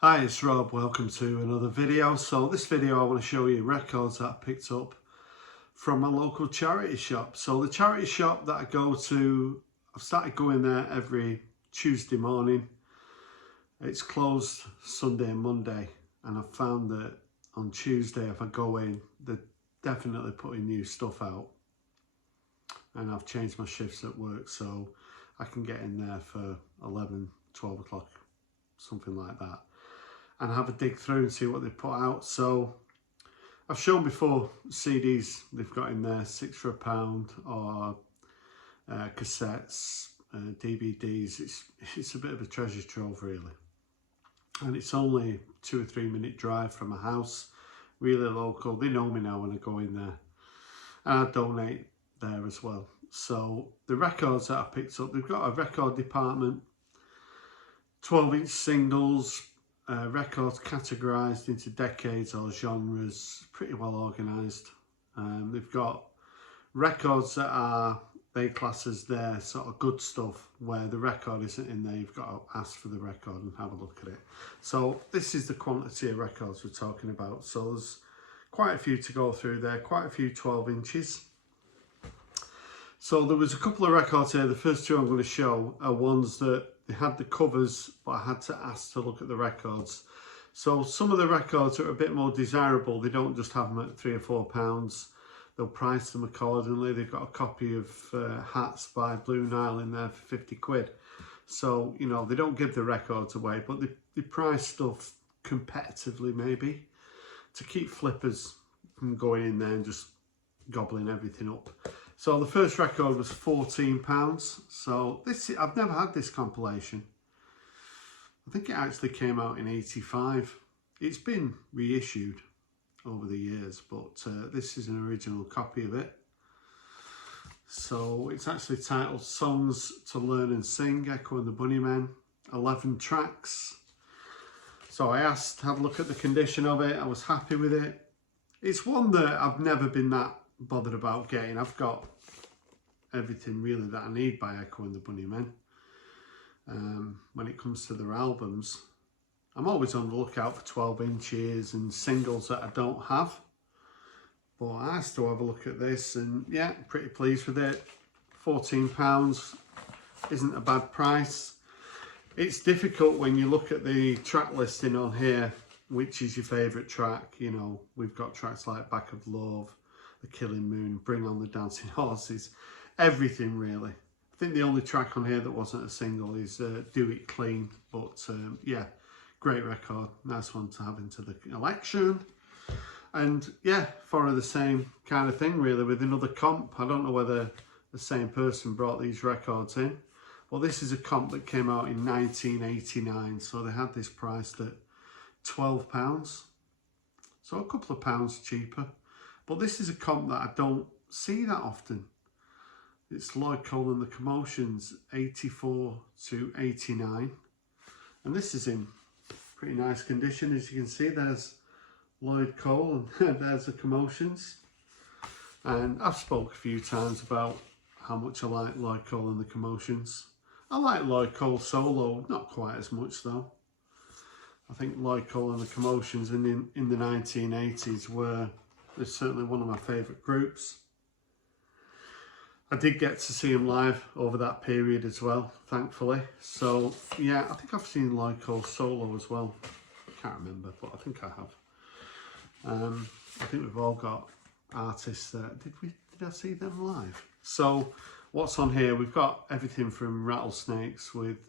Hi, it's Rob. Welcome to another video. So this video I want to show you records that I picked up from my local charity shop. So the charity shop that I go to, I've started going there every Tuesday morning. It's closed Sunday and Monday, and I've found that on Tuesday if I go in, they're definitely putting new stuff out, and I've changed my shifts at work so I can get in there for 11, 12 o'clock, something like that, and have a dig through and see what they put out. So I've shown before CDs they've got in there, 6 for £1, or cassettes, DVDs. It's a bit of a treasure trove really, and it's only a 2 or 3 minute drive from my house, really local. They know me now when I go in there, and I donate there as well. So the records that I picked up, they've got a record department, 12-inch singles, records categorised into decades or genres, pretty well organised. They've got records that are, they class as their sort of good stuff, where the record isn't in there, you've got to ask for the record and have a look at it. So this is the quantity of records we're talking about. So there's quite a few to go through there, quite a few 12 inches. So there was a couple of records here. The first two I'm going to show are ones that they had the covers, but I had to ask to look at the records. So some of the records are a bit more desirable. They don't just have them at £3 or £4. They'll price them accordingly. They've got a copy of Hats by Blue Nile in there for 50 quid. So, you know, they don't give the records away, but they price stuff competitively maybe to keep flippers from going in there and just gobbling everything up. So the first record was £14. So this, I've never had this compilation. I think it actually came out in '85. It's been reissued over the years, but this is an original copy of it. So it's actually titled Songs to Learn and Sing, Echo and the Bunnymen, 11 tracks. So I asked, had a look at the condition of it, I was happy with it. It's one that I've never been that bothered about getting. I've got everything really that I need by Echo and the Bunnymen. When it comes to their albums, I'm always on the lookout for 12 inches and singles that I don't have. But I asked to have a look at this, and yeah, pretty pleased with it. £14 isn't a bad price. It's difficult when you look at the track listing on here, which is your favourite track. You know, we've got tracks like Back of Love, The Killing Moon, Bring on the Dancing Horses, everyththing really. I think the only track on here that wasn't a single is Do It Clean, but yeah, great record, nice one to have into the collection. And yeah, follow the same kind of thing really with another comp. I don't know whether the same person brought these records in, but this is a comp that came out in 1989, so they had this priced at £12, so a couple of pounds cheaper. But this is a comp that I don't see that often. It's Lloyd Cole and the Commotions, 84 to 89. And this is in pretty nice condition. As you can see, there's Lloyd Cole and there's the Commotions. And I've spoke a few times about how much I like Lloyd Cole and the Commotions. I like Lloyd Cole solo, not quite as much though. I think Lloyd Cole and the Commotions in the 1980s were certainly one of my favourite groups. I did get to see him live over that period as well, thankfully. So yeah, I think I've seen Lloyd Cole solo as well. I can't remember, but I think I have. I think we've all got artists that, did I see them live? So what's on here? We've got everything from Rattlesnakes with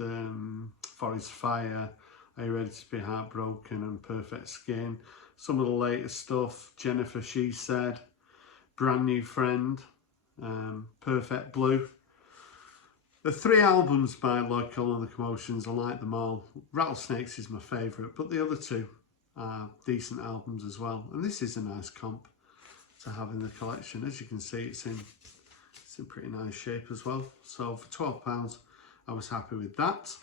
Forest Fire, Are You Ready to Be Heartbroken, and Perfect Skin. Some of the latest stuff, Jennifer She Said, Brand New Friend, Perfect Blue. The 3 albums by Lloyd Cole and the Commotions, I like them all. Rattlesnakes is my favourite, but the other 2 are decent albums as well. And this is a nice comp to have in the collection. As you can see, it's in pretty nice shape as well. So for £12, I was happy with that.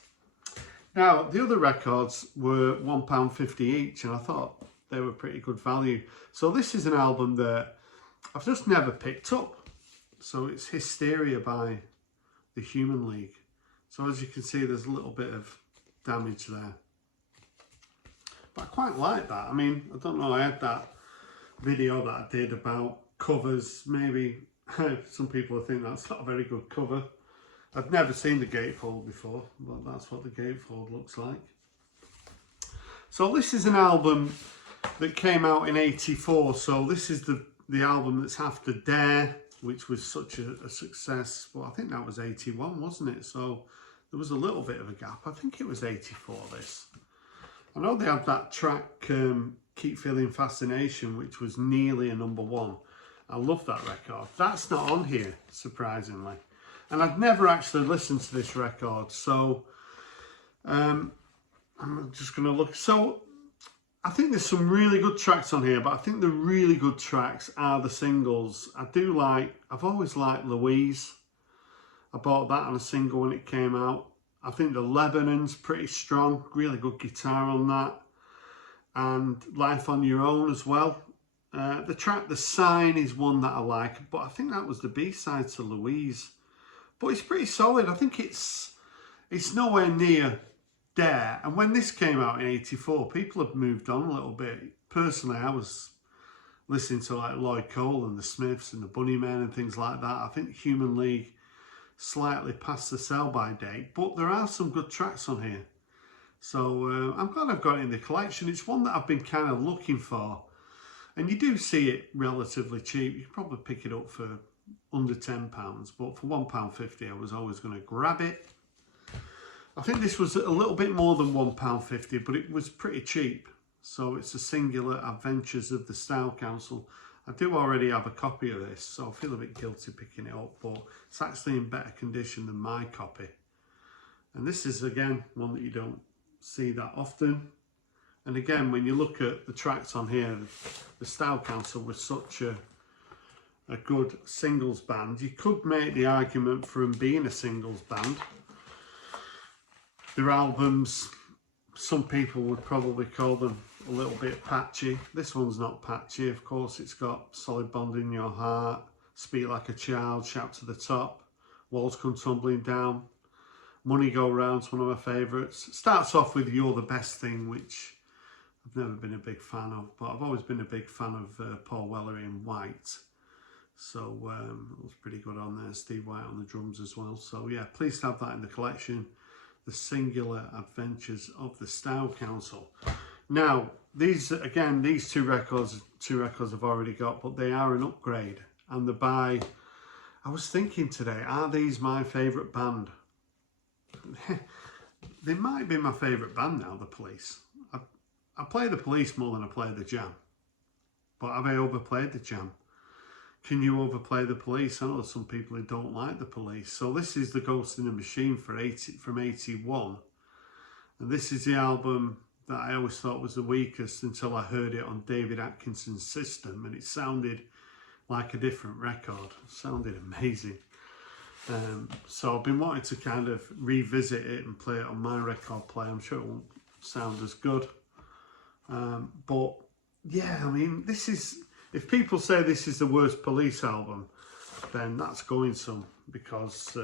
Now, the other records were £1.50 each, and I thought they were pretty good value. So this is an album that I've just never picked up. So it's Hysteria by the Human League. So as you can see, there's a little bit of damage there. But I quite like that. I mean, I don't know, I had that video that I did about covers. Maybe some people think that's not a very good cover. I've never seen the gatefold before, but that's what the gatefold looks like. So this is an album that came out in '84. So this is the album that's after Dare, which was such a success. Well, I think that was '81, wasn't it? So there was a little bit of a gap. I think it was '84, this. I know they had that track, Keep Feeling Fascination, which was nearly a #1. I love that record. That's not on here, surprisingly. And I'd never actually listened to this record, so I'm just going to look. So I think there's some really good tracks on here, but I think the really good tracks are the singles. I've always liked Louise. I bought that on a single when it came out. I think the Lebanon's pretty strong, really good guitar on that. And Life on Your Own as well. The track The Sign is one that I like, but I think that was the B-side to Louise. But it's pretty solid. I think it's nowhere near Dare. And when this came out in '84, people have moved on a little bit. Personally, I was listening to like Lloyd Cole and the Smiths and the Bunnymen and things like that. I think Human League slightly past the sell-by date, but there are some good tracks on here. So I'm glad I've got it in the collection. It's one that I've been kind of looking for. And you do see it relatively cheap. You can probably pick it up for under £10, but for £1.50 I was always going to grab it. I think this was a little bit more than £1.50, but it was pretty cheap. So it's a Singular Adventures of the Style Council. I do already have a copy of this, so I feel a bit guilty picking it up, but it's actually in better condition than my copy. And this is, again, one that you don't see that often. And again, when you look at the tracks on here, the Style Council was such a good singles band. You could make the argument for them being a singles band. Their albums, some people would probably call them a little bit patchy. This one's not patchy, of course. It's got Solid Bond in Your Heart, Speak Like a Child, Shout to the Top, Walls Come Tumbling Down, Money Go Round's one of my favourites. Starts off with You're the Best Thing, which I've never been a big fan of, but I've always been a big fan of Paul Weller in White. So it was pretty good on there. Steve White on the drums as well. So yeah, pleased to have that in the collection. The Singular Adventures of the Style Council. Now, these two records I've already got, but they are an upgrade. And I was thinking today, are these my favourite band? They might be my favourite band now, The Police. I play The Police more than I play The Jam. But have I overplayed The Jam? Can you overplay The Police? I know there's some people who don't like The Police. So this is The Ghost in the Machine from '81. And this is the album that I always thought was the weakest until I heard it on David Atkinson's system. And it sounded like a different record. It sounded amazing. So I've been wanting to kind of revisit it and play it on my record player. I'm sure it won't sound as good. But yeah, I mean, this is... If people say this is the worst Police album, then that's going some, because,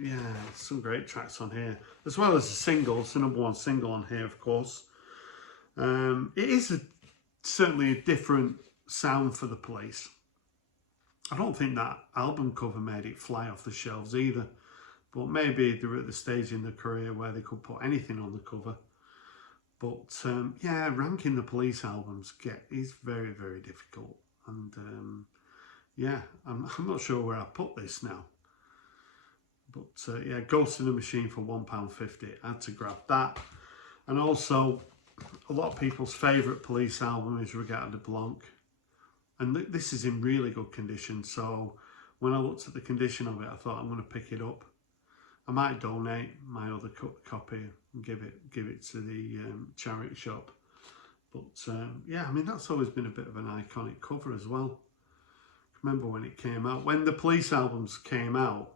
yeah, some great tracks on here, as well as the singles, the #1 single on here, of course. It is certainly a different sound for the Police. I don't think that album cover made it fly off the shelves either, but maybe they were at the stage in their career where they could put anything on the cover. But, yeah, ranking the Police albums is very, very difficult. And yeah, I'm not sure where I put this now. But yeah, Ghost in the Machine for £1.50. I had to grab that. And also, a lot of people's favourite Police album is Regatta de Blanc. And this is in really good condition. So when I looked at the condition of it, I thought I'm going to pick it up. I might donate my other copy and give it to the charity shop. But yeah, I mean, that's always been a bit of an iconic cover as well. Remember when it came out? When the Police albums came out,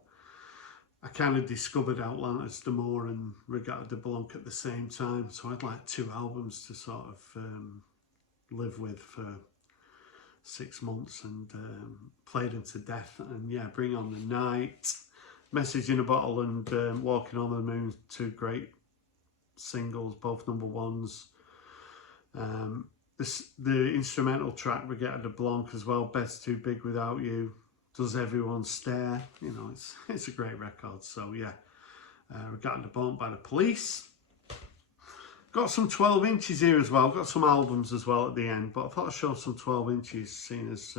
I kind of discovered Outlantis d'Amour and Regatta de Blanc at the same time. So I had like 2 albums to sort of live with for 6 months, and played them to death. And yeah, Bring On the Night, Message in a Bottle, and Walking on the Moon, 2 great singles, both #1s. The instrumental track, Regatta de Blanc as well, Bed's Too Big Without You, Does Everyone Stare, you know, it's a great record. So yeah, Regatta de Blanc by the Police. Got some 12 inches here as well, got some albums as well at the end, but I thought I'd show some 12 inches, seeing as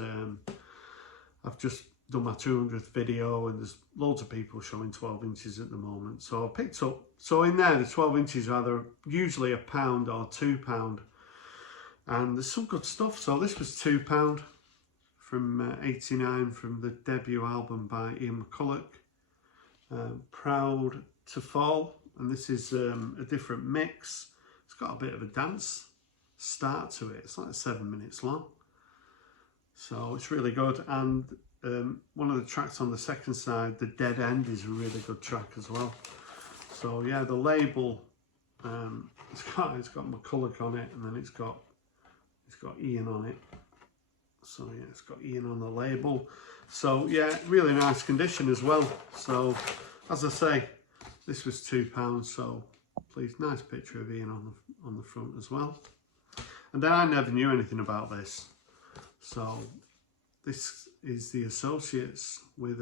I've just done my 200th video and there's loads of people showing 12 inches at the moment. So I picked up, so in there the 12 inches are either usually £1 or £2, and there's some good stuff. So this was £2 from 89 from the debut album by Ian McCulloch, Proud to Fall, and this is a different mix. It's got a bit of a dance start to it. It's like 7 minutes long, so it's really good. And one of the tracks on the second side, The Dead End, is a really good track as well. So yeah, the label, it's got McCulloch on it, and then it's got Ian on it. So yeah, it's got Ian on the label. So yeah, really nice condition as well. So as I say, this was £2. So please, nice picture of Ian on the front as well. And then I never knew anything about this. So this is the Associates with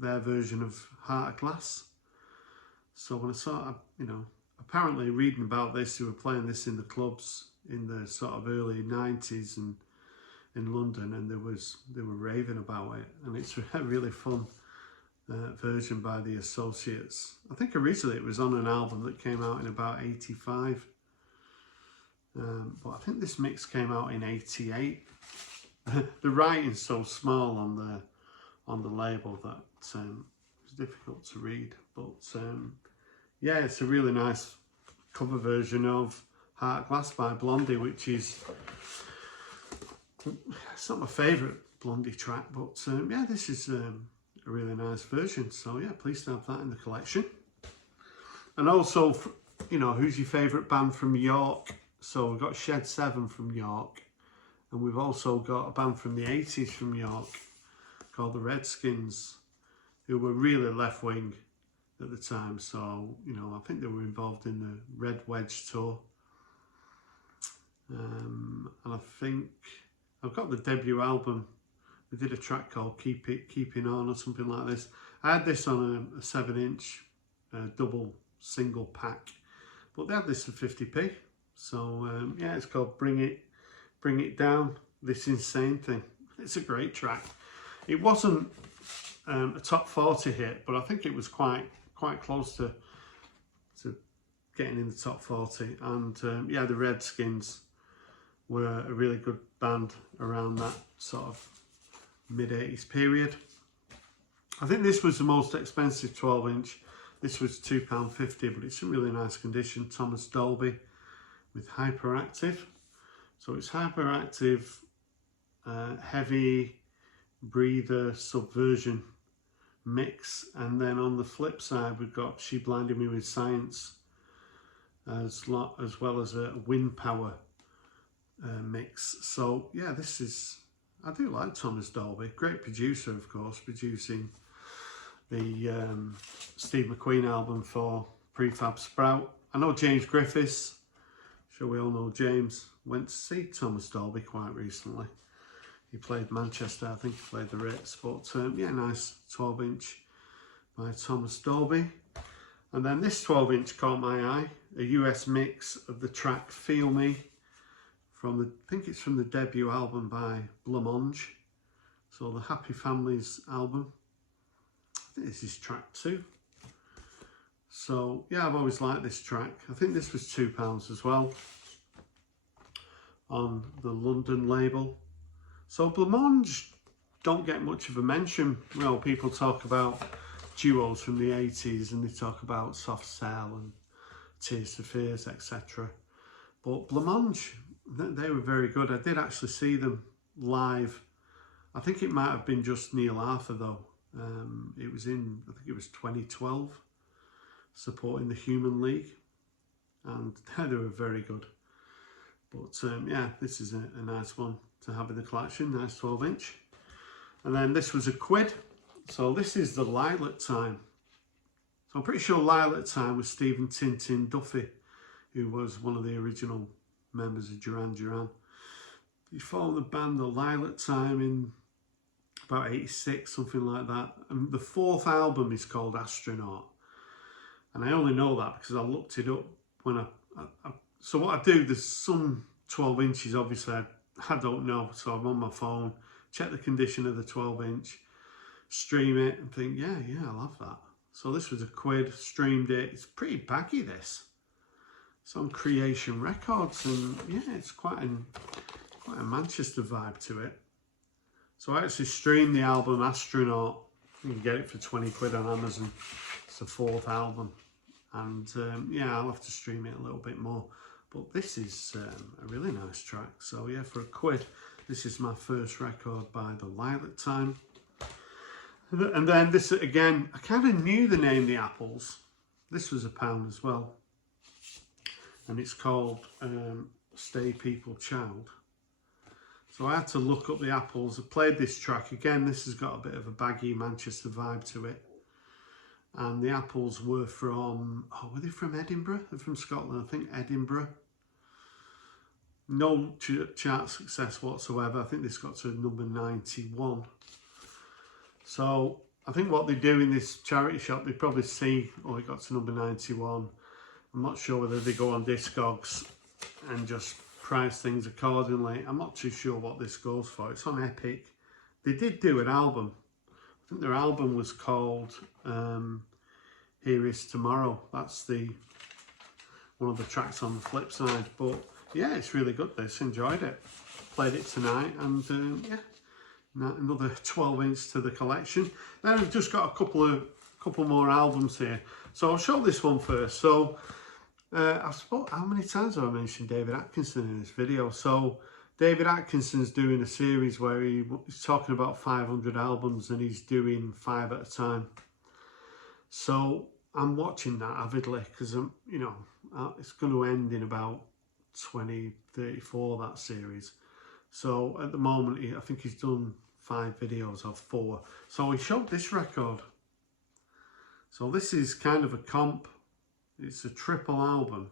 their version of Heart of Glass. So when I saw, you know, apparently reading about this, they were playing this in the clubs in the sort of early 90s and in London, and they were raving about it, and it's a really fun version by the Associates. I think originally it was on an album that came out in about 85, but I think this mix came out in 88. The writing's so small on the label that it's difficult to read, but yeah, it's a really nice cover version of Heart of Glass by Blondie, which is, it's not my favourite Blondie track, but yeah, this is a really nice version. So yeah, pleased to have that in the collection. And also, you know, who's your favourite band from York? So we've got Shed 7 from York, and we've also got a band from the 80s from York called the Redskins, who were really left-wing at the time. So, you know, I think they were involved in the Red Wedge tour. And I think I've got the debut album. They did a track called Keeping On or something like this. I had this on a 7-inch double single pack, but they had this for 50p. So yeah, it's called Bring It Down, This Insane Thing. It's a great track. It wasn't a top 40 hit, but I think it was quite close to getting in the top 40. And yeah, the Redskins were a really good band around that sort of mid-80s period. I think this was the most expensive 12-inch. This was £2.50, but it's in really nice condition. Thomas Dolby with Hyperactive. So it's Hyperactive, heavy breather subversion mix, and then on the flip side we've got She Blinded Me With Science, as well as a wind power mix. So yeah, this is, I do like Thomas Dolby, great producer, of course, producing the Steve McQueen album for Prefab Sprout. I know James Griffiths, sure we all know James, went to see Thomas Dolby quite recently. He played Manchester, I think he played the Ritz, but yeah, nice 12-inch by Thomas Dolby. And then this 12-inch caught my eye, a US mix of the track Feel Me, from the, I think it's from the debut album by Blancmange, so the Happy Families album. I think this is track 2. So yeah, I've always liked this track. I think this was £2 as well on the London label. So Blancmange don't get much of a mention. You know, people talk about duos from the 80s and they talk about Soft Cell and Tears for Fears, etc. But Blancmange, they were very good. I did actually see them live. I think it might have been just Neil Arthur though. It was in, I think it was 2012, supporting the Human League, and they were very good. But yeah, this is a nice one to have in the collection, nice 12-inch. And then this was £1. So this is the Lilac Time. So I'm pretty sure Lilac Time was Stephen Tintin Duffy, who was one of the original members of Duran Duran. He formed the band The Lilac Time in about 86, something like that. And the fourth album is called Astronaut. And I only know that because I looked it up when so what I do, there's some 12 inches, obviously, I don't know. So I'm on my phone, check the condition of the 12 inch, stream it and think, yeah, I love that. So this was £1, streamed it. It's pretty baggy, this. It's on Creation Records, and yeah, it's quite a Manchester vibe to it. So I actually streamed the album Astronaut. You can get it for £20 on Amazon. It's the fourth album. And yeah, I'll have to stream it a little bit more. But this is a really nice track. So yeah, for £1, this is my first record by The Lilac Time. And then this, again, I kind of knew the name The Apples. This was £1 as well. And it's called Stay People Child. So I had to look up The Apples. I played this track. Again, this has got a bit of a baggy Manchester vibe to it. And The Apples were from, were they from Edinburgh? They're from Scotland, I think Edinburgh. No chart success whatsoever. I think this got to number 91. So I think what they do in this charity shop, they probably see, it got to number 91. I'm not sure whether they go on Discogs and just price things accordingly. I'm not too sure what this goes for. It's on Epic. They did do an album. I think their album was called Here Is Tomorrow. That's one of the tracks on the flip side. But yeah, it's really good, this. Enjoyed it. Played it tonight, and yeah, another 12 inch to the collection. Then I've just got a couple more albums here. So I'll show this one first. So I suppose, how many times have I mentioned David Atkinson in this video? So David Atkinson's doing a series where he's talking about 500 albums, and he's doing 5 at a time. So I'm watching that avidly because it's going to end in about 2034, that series. So at the moment, I think he's done 5 videos of 4. So he showed this record. So this is kind of a comp. It's a triple album,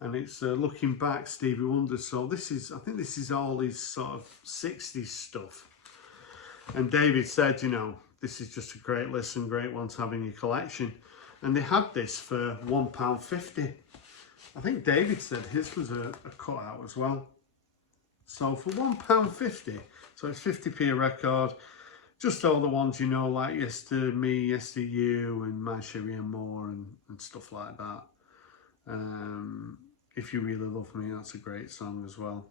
and it's looking back Stevie Wonder. So this is, I think this is all his sort of 60s stuff. And David said, this is just a great listen, great one to have in your collection. And they had this for £1.50. I think David said his was a cutout as well. So for £1.50, so it's 50p a record. Just all the ones like Yesterday Me, Yesterday You, and My Sherry and More, and stuff like that. If You Really Love Me, that's a great song as well.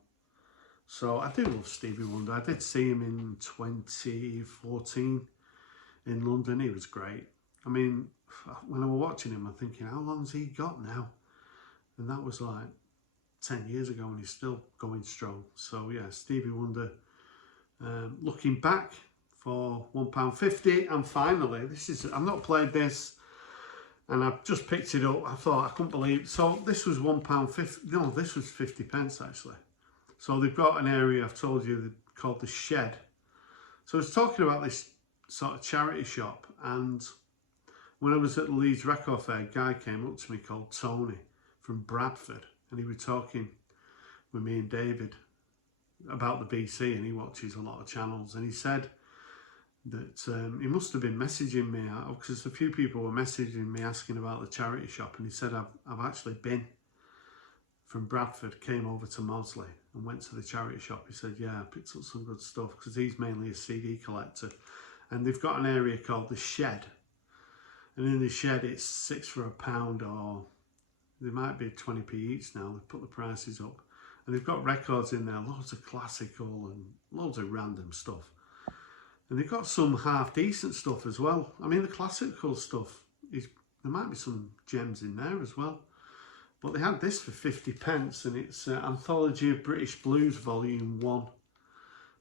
So I do love Stevie Wonder. I did see him in 2014 in London. He was great. I mean, when I was watching him, I'm thinking, how long's he got now? And that was like 10 years ago, and he's still going strong. So yeah, Stevie Wonder, looking back, for £1.50. And finally, I've not played this, and I've just picked it up. I thought, I couldn't believe it. So this was £1.50. No, this was 50p actually. So they've got an area, I've told you, called The Shed. So I was talking about this sort of charity shop, and when I was at the Leeds Record Fair, a guy came up to me called Tony from Bradford, and he was talking with me and David about the BC, and he watches a lot of channels, and he said that he must have been messaging me, because a few people were messaging me asking about the charity shop, and he said, I've actually been from Bradford, came over to Mosley and went to the charity shop. He said, yeah, I picked up some good stuff, because he's mainly a CD collector, and they've got an area called The Shed, and in The Shed it's 6 for £1, or they might be 20p each now. They've put the prices up, and they've got records in there, loads of classical and loads of random stuff. And they've got some half-decent stuff as well. I mean, the classical stuff, there might be some gems in there as well. But they had this for 50p, and it's Anthology of British Blues Volume 1.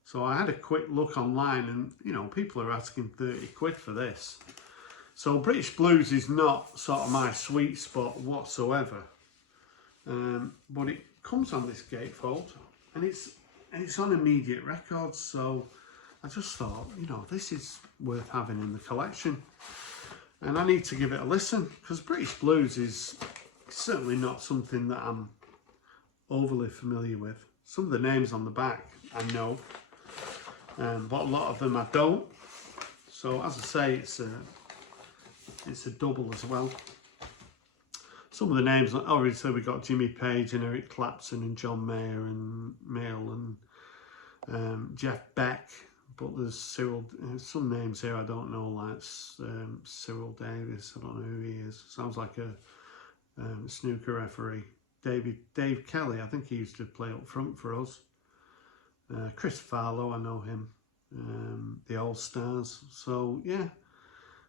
So I had a quick look online, and, people are asking £30 for this. So British Blues is not sort of my sweet spot whatsoever. But it comes on this gatefold, and it's on immediate records, so I just thought, this is worth having in the collection, and I need to give it a listen, because British Blues is certainly not something that I'm overly familiar with. Some of the names on the back I know, but a lot of them I don't. So as I say, it's a double as well. Some of the names, obviously we got Jimmy Page and Eric Clapton and John Mayer and Jeff Beck, but there's some names here I don't know, like Cyril Davis. I don't know who he is. Sounds like a snooker referee. Dave Kelly, I think he used to play up front for us. Chris Farlow, I know him. The All Stars. So yeah,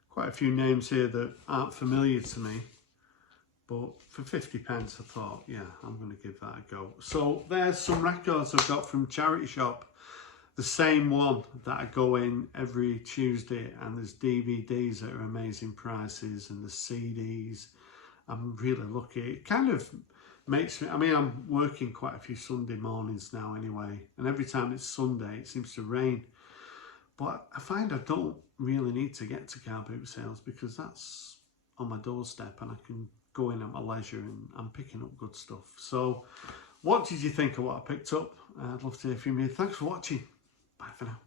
quite a few names here that aren't familiar to me. But for 50 pence, I thought, yeah, I'm going to give that a go. So there's some records I've got from Charity Shop. The same one that I go in every Tuesday, and there's DVDs at amazing prices, and the CDs. I'm really lucky. It kind of makes me, I mean, I'm working quite a few Sunday mornings now anyway, and every time it's Sunday, it seems to rain. But I find I don't really need to get to car boot sales because that's on my doorstep, and I can go in at my leisure, and I'm picking up good stuff. So what did you think of what I picked up? I'd love to hear from you. Thanks for watching. Bye for now.